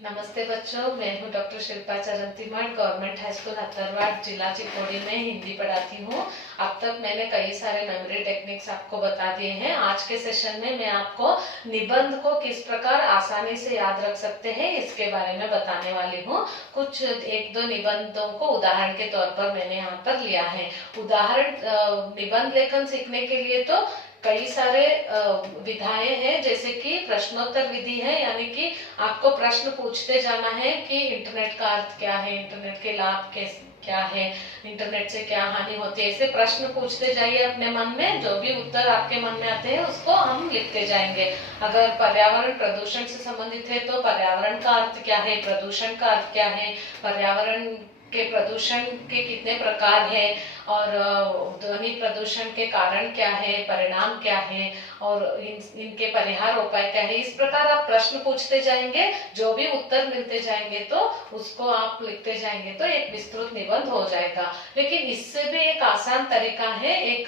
नमस्ते बच्चों, मैं हूं doctor Shilpa Charantimath, government high school Hatharwad, जिला चिकोड़ी में हिंदी पढ़ाती हूं। अब तक मैंने कई सारे मेमोरी टेक्निक्स आपको बता दिए हैं। आज के सेशन में मैं आपको निबंध को किस प्रकार आसानी से याद रख सकते हैं इसके बारे में बताने वाली हूं। कुछ एक दो निबंधों को उदाहरण के तौर पर मैंने यहाँ पर लिया है। निबंध लेखन सीखने के लिए तो कई सारे विधाएं हैं, जैसे कि प्रश्नोत्तर विधि है, यानी कि आपको प्रश्न पूछते जाना है कि इंटरनेट का अर्थ क्या है, इंटरनेट के लाभ क्या है, इंटरनेट से क्या हानि होती है। ऐसे प्रश्न पूछते जाइए अपने मन में, जो भी उत्तर आपके मन में आते हैं उसको हम लिखते जाएंगे। अगर पर्यावरण प्रदूषण से संबंधित है तो पर्यावरण का अर्थ क्या है, प्रदूषण का अर्थ क्या है, पर्यावरण के प्रदूषण के कितने प्रकार हैं, और ध्वनि प्रदूषण के कारण क्या है, परिणाम क्या है, और इनके परिहार उपाय क्या है। इस प्रकार आप प्रश्न पूछते जाएंगे, जो भी उत्तर मिलते जाएंगे तो उसको आप लिखते जाएंगे, तो एक विस्तृत निबंध हो जाएगा। लेकिन इससे भी एक आसान तरीका है, एक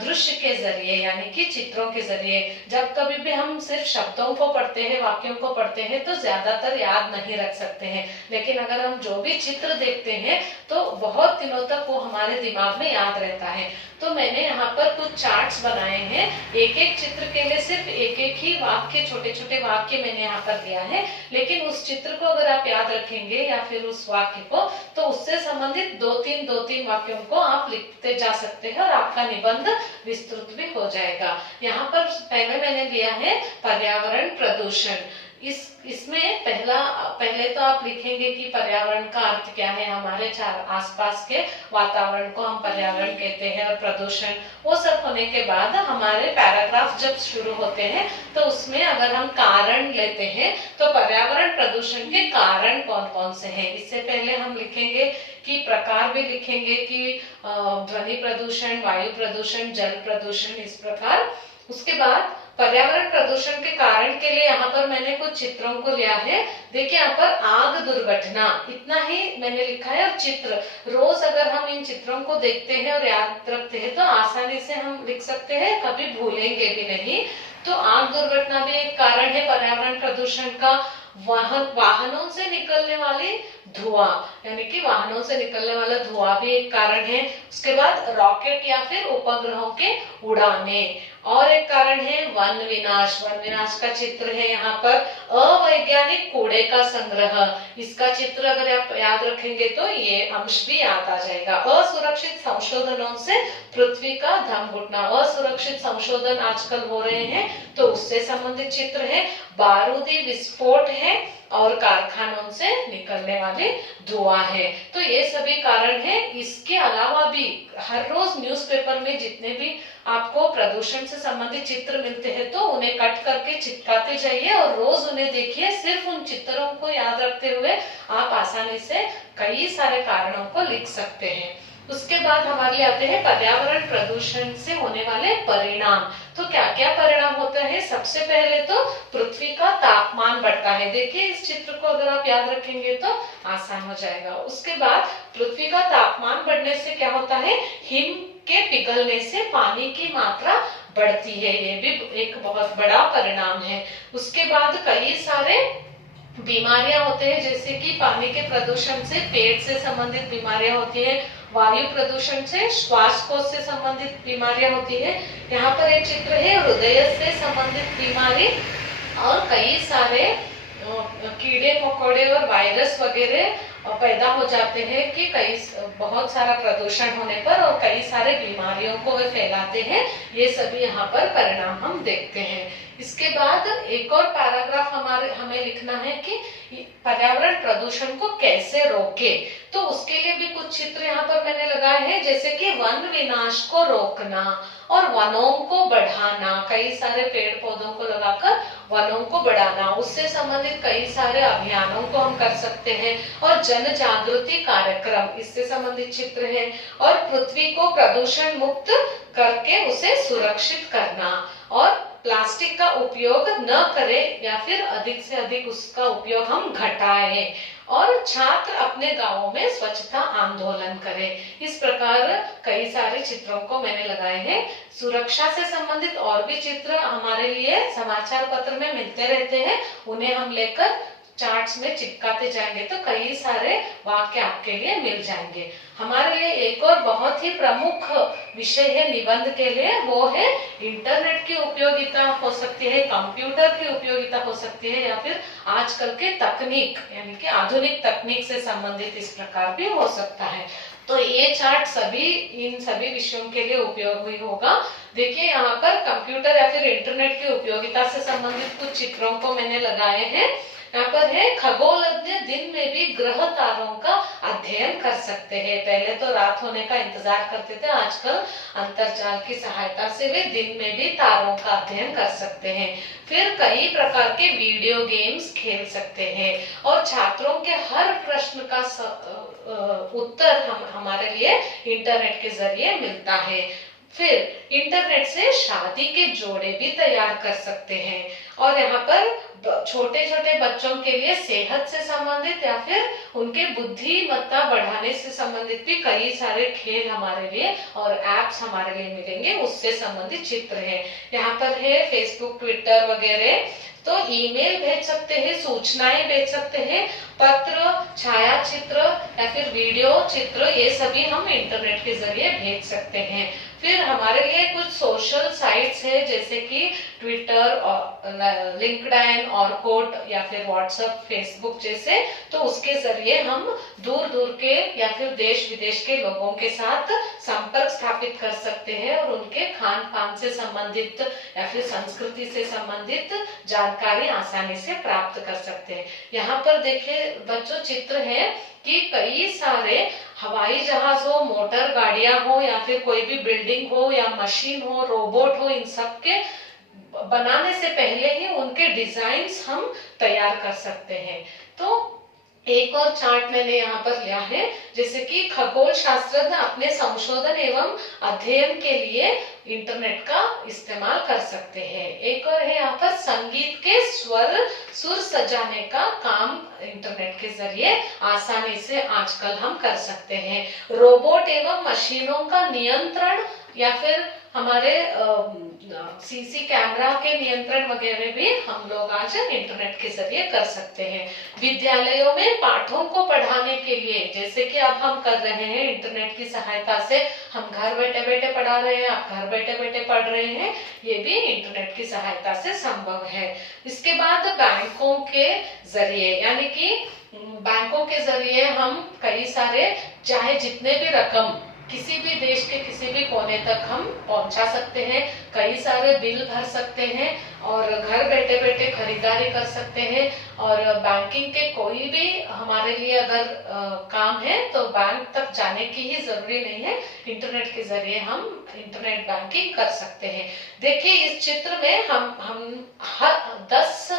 दृश्य के जरिए, यानी कि चित्रों के जरिए। जब कभी भी हम सिर्फ शब्दों को पढ़ते हैं, वाक्यों को पढ़ते हैं, तो ज्यादातर याद नहीं रख सकते हैं। लेकिन अगर हम जो भी चित्र देखते हैं तो बहुत दिनों तक वो हमारे दिमाग में याद रहता है। तो मैंने यहाँ पर कुछ चार्ट्स बनाए हैं। एक एक चित्र के लिए सिर्फ एक एक ही वाक्य, छोटे छोटे वाक्य मैंने यहाँ पर दिया है। लेकिन उस चित्र को अगर आप याद रखेंगे या फिर उस वाक्य को, तो उससे संबंधित दो तीन वाक्यों को आप लिखते जा सकते हैं और आपका निबंध विस्तृत भी हो जाएगा। यहाँ पर पहले मैंने लिया है पर्यावरण प्रदूषण। इसमें पहले तो आप लिखेंगे कि पर्यावरण का अर्थ क्या है। हमारे आसपास के वातावरण को हम पर्यावरण कहते हैं, और प्रदूषण, वो सब होने के बाद हमारे पैराग्राफ जब शुरू होते हैं तो उसमें अगर हम कारण लेते हैं तो पर्यावरण प्रदूषण के कारण कौन कौन से हैं। इससे पहले हम लिखेंगे कि प्रकार भी लिखेंगे कि ध्वनि प्रदूषण, वायु प्रदूषण, जल प्रदूषण, इस प्रकार। उसके बाद पर्यावरण प्रदूषण के कारण के लिए यहाँ पर मैंने कुछ चित्रों को लिया है। देखिए यहाँ पर आग दुर्घटना, इतना ही मैंने लिखा है। और चित्र, रोज अगर हम इन चित्रों को देखते हैं और याद रखते हैं तो आसानी से हम लिख सकते हैं, कभी भूलेंगे भी नहीं। तो आग दुर्घटना भी एक कारण है पर्यावरण प्रदूषण का। वाहनों से निकलने वाली धुआं, यानी कि वाहनों से निकलने वाला धुआं भी एक कारण है। उसके बाद रॉकेट या फिर उपग्रहों के उड़ाने, और एक कारण है वन विनाश। वन विनाश का चित्र है यहाँ पर। अवैज्ञानिक कूड़े का संग्रह, इसका चित्र अगर आप याद रखेंगे तो ये अंश भी याद आ जाएगा। असुरक्षित संशोधनों से पृथ्वी का धम घुटना, असुरक्षित संशोधन आजकल हो रहे हैं तो उससे संबंधित चित्र है। बारूदी विस्फोट है, और कारखानों से निकलने वाले धुआं है। तो ये सभी कारण है। इसके अलावा भी हर रोज न्यूज़पेपर में जितने भी आपको प्रदूषण से संबंधित चित्र मिलते हैं तो उन्हें कट करके चिपकाते जाइए और रोज उन्हें देखिए। सिर्फ उन चित्रों को याद रखते हुए आप आसानी से कई सारे कारणों को लिख सकते हैं। उसके बाद हमारे लिए आते हैं पर्यावरण प्रदूषण से होने वाले परिणाम। तो क्या क्या परिणाम होता है। सबसे पहले तो पृथ्वी का तापमान बढ़ता है। देखिए इस चित्र को अगर आप याद रखेंगे तो आसान हो जाएगा। उसके बाद पृथ्वी का तापमान बढ़ने से क्या होता है, हिम के पिघलने से पानी की मात्रा बढ़ती है, ये भी एक बहुत बड़ा परिणाम है। उसके बाद कई सारे बीमारियां होते हैं, जैसे कि पानी के प्रदूषण से पेट से संबंधित बीमारियां होती है, वायु प्रदूषण से श्वासकोश से संबंधित बीमारियां होती है। यहाँ पर एक चित्र है हृदय से संबंधित बीमारी, और कई सारे कीड़े मकोड़े और वायरस वगैरह पैदा हो जाते हैं कि बहुत सारा प्रदूषण होने पर, और कई सारे बीमारियों को वे फैलाते हैं। ये सभी यहाँ पर परिणाम हम देखते हैं। इसके बाद एक और पैराग्राफ हमें लिखना है कि पर्यावरण प्रदूषण को कैसे रोके। तो उसके लिए भी कुछ चित्र यहाँ पर मैंने लगाए हैं, जैसे कि वन विनाश को रोकना और वनों को बढ़ाना। कई सारे पेड़ पौधों को लगाकर वनों को बढ़ाना, उससे संबंधित कई सारे अभियानों को हम कर सकते हैं। और जन जागृति कार्यक्रम, इससे संबंधित चित्र है। और पृथ्वी को प्रदूषण मुक्त करके उसे सुरक्षित करना, और प्लास्टिक का उपयोग न करें या फिर अधिक से अधिक उसका उपयोग हम घटाएं। और छात्र अपने गांवों में स्वच्छता आंदोलन करें। इस प्रकार कई सारे चित्रों को मैंने लगाए हैं। सुरक्षा से संबंधित और भी चित्र हमारे लिए समाचार पत्र में मिलते रहते हैं, उन्हें हम लेकर चार्ट्स में चिपकाते जाएंगे तो कई सारे वाक्य आपके लिए मिल जाएंगे। हमारे लिए एक और बहुत ही प्रमुख विषय है निबंध के लिए, वो है इंटरनेट की उपयोगिता हो सकती है, कंप्यूटर की उपयोगिता हो सकती है, या फिर आजकल के तकनीक यानी कि आधुनिक तकनीक से संबंधित इस प्रकार भी हो सकता है। तो ये चार्ट इन सभी विषयों के लिए उपयोगी होगा। देखिए यहाँ पर कंप्यूटर या फिर इंटरनेट की उपयोगिता से संबंधित कुछ चित्रों को मैंने लगाए हैं। यहाँ पर है खगोलज्ञ दिन में भी ग्रह तारों का अध्ययन कर सकते हैं। पहले तो रात होने का इंतजार करते थे, आजकल अंतरजाल की सहायता से वे दिन में भी तारों का अध्ययन कर सकते हैं। फिर कई प्रकार के वीडियो गेम्स खेल सकते हैं और छात्रों के हर प्रश्न का उत्तर हमारे लिए इंटरनेट के जरिए मिलता है। फिर इंटरनेट से शादी के जोड़े भी तैयार कर सकते हैं और यहाँ पर छोटे छोटे बच्चों के लिए सेहत से संबंधित या फिर उनके बुद्धिमत्ता बढ़ाने से संबंधित भी कई सारे खेल हमारे लिए और एप्स हमारे लिए मिलेंगे, उससे संबंधित चित्र है। यहाँ पर है फेसबुक, ट्विटर वगैरह, तो ईमेल भेज सकते हैं, सूचनाएं भेज सकते हैं, पत्र, छायाचित्र या फिर वीडियो चित्र, ये सभी हम इंटरनेट के जरिए भेज सकते हैं। फिर हमारे लिए कुछ सोशल साइट्स है जैसे कि ट्विटर और लिंक्डइन, ऑरकुट या फिर व्हाट्सएप, फेसबुक जैसे, तो उसके जरिए हम दूर दूर के या फिर देश विदेश के लोगों के साथ संपर्क स्थापित कर सकते हैं और उनके खान पान से संबंधित या फिर संस्कृति से संबंधित जानकारी आसानी से प्राप्त कर सकते हैं। यहाँ पर देखिए बच्चों चित्र है कि कई सारे हवाई जहाज हो, मोटर गाड़ियां हो या फिर कोई भी बिल्डिंग हो या मशीन हो, रोबोट हो, इन सब के बनाने से पहले ही उनके डिजाइन्स हम तैयार कर सकते हैं। तो एक और चार्ट मैंने यहाँ पर लिया है, जैसे कि खगोल शास्त्रज्ञ अपने संशोधन एवं अध्ययन के लिए इंटरनेट का इस्तेमाल कर सकते हैं। एक और है यहाँ पर संगीत के सुर सजाने का काम इंटरनेट के जरिए आसानी से आजकल हम कर सकते हैं। रोबोट एवं मशीनों का नियंत्रण या फिर हमारे सीसी कैमरा के नियंत्रण वगैरह भी हम लोग आज इंटरनेट के जरिए कर सकते हैं। विद्यालयों में पाठों को पढ़ाने के लिए, जैसे कि अब हम कर रहे हैं इंटरनेट की सहायता से, हम घर बैठे बैठे पढ़ा रहे हैं, आप घर बैठे बैठे पढ़ रहे हैं, ये भी इंटरनेट की सहायता से संभव है। इसके बाद बैंकों के जरिए, यानी कि बैंकों के जरिए हम कई सारे, चाहे जितने भी रकम किसी भी देश के किसी भी कोने तक हम पहुंचा सकते हैं, कई सारे बिल भर सकते हैं और घर बैठे बैठे खरीदारी कर सकते हैं। और बैंकिंग के कोई भी हमारे लिए अगर काम है तो बैंक तक जाने की ही जरूरी नहीं है, इंटरनेट के जरिए हम इंटरनेट बैंकिंग कर सकते हैं। देखिए इस चित्र में हम हर 10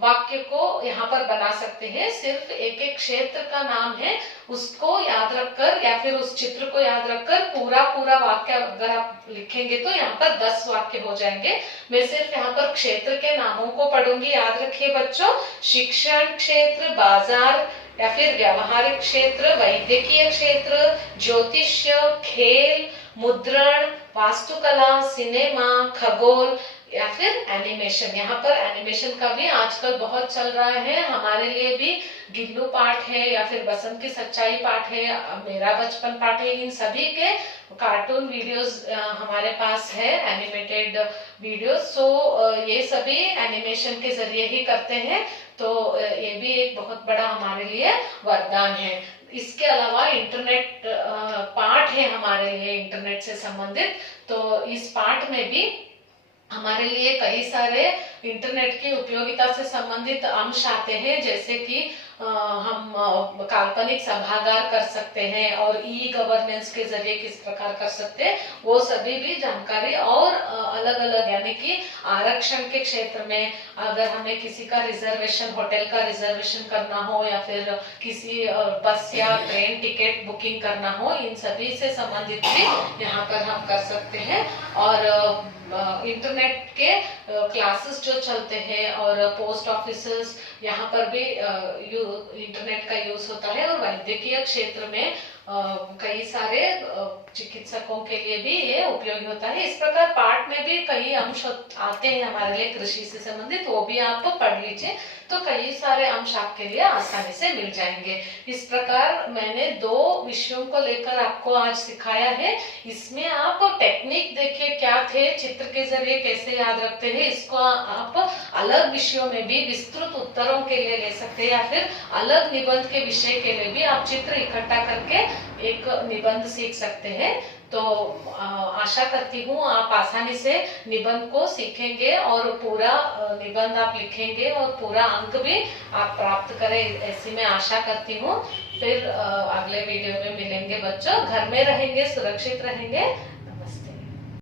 वाक्य को यहाँ पर बना सकते हैं। सिर्फ एक एक क्षेत्र का नाम है, उसको याद रखकर या फिर उस चित्र को याद रखकर पूरा वाक्य अगर आप लिखेंगे तो यहाँ पर 10 वाक्य हो जाएंगे। मैं सिर्फ यहाँ पर क्षेत्र के नामों को पढ़ूंगी, याद रखिए बच्चों। शिक्षण क्षेत्र, बाजार या फिर व्यावहारिक क्षेत्र, वैद्यकीय क्षेत्र, ज्योतिष्य, खेल, मुद्रण, वास्तुकला, सिनेमा, खगोल या फिर एनिमेशन। यहाँ पर एनिमेशन का भी आजकल बहुत चल रहा है। हमारे लिए भी गिल्लू पाठ है या फिर बसंत की सच्चाई पाठ है, मेरा बचपन पाठ है, इन सभी के कार्टून वीडियोस हमारे पास है, एनिमेटेड वीडियोस। सो ये सभी एनिमेशन के जरिए ही करते हैं, तो ये भी एक बहुत बड़ा हमारे लिए वरदान है। इसके अलावा इंटरनेट पाठ है हमारे लिए इंटरनेट से संबंधित, तो इस पाठ में भी हमारे लिए कई सारे इंटरनेट की उपयोगिता से संबंधित अंश आते हैं, जैसे कि हम काल्पनिक सभागार कर सकते हैं और ई गवर्नेंस के जरिए किस प्रकार कर सकते हैं, वो सभी भी जानकारी। और अलग अलग यानी कि आरक्षण के क्षेत्र में अगर हमें किसी का रिजर्वेशन, होटल का रिजर्वेशन करना हो या फिर किसी बस या ट्रेन टिकट बुकिंग करना हो, इन सभी से संबंधित भी यहाँ पर हम कर सकते हैं। और इंटरनेट के क्लासेस जो चलते हैं और पोस्ट ऑफिसेस, यहाँ पर भी इंटरनेट का यूज होता है। और वैद्यकीय क्षेत्र में कई सारे चिकित्सकों के लिए भी ये उपयोगी होता है। इस प्रकार पाठ में भी कई अंश आते हैं हमारे लिए कृषि से संबंधित, वो भी आप पढ़ लीजिए तो कई सारे अंश आपके लिए आसानी से मिल जाएंगे। इस प्रकार मैंने 2 विषयों को लेकर आपको आज सिखाया है। इसमें आप टेक्निक देखिए क्या थे, चित्र के जरिए कैसे याद रखते हैं, इसको आप अलग विषयों में भी विस्तृत उत्तरों के लिए ले सकते हैं, या फिर अलग निबंध के विषय के लिए भी आप चित्र इकट्ठा करके एक निबंध सीख सकते हैं। तो आशा करती हूँ आप आसानी से निबंध को सीखेंगे और पूरा निबंध आप लिखेंगे और पूरा अंक भी आप प्राप्त करें, ऐसी मैं आशा करती हूँ। फिर अगले वीडियो में मिलेंगे बच्चों। घर में रहेंगे, सुरक्षित रहेंगे।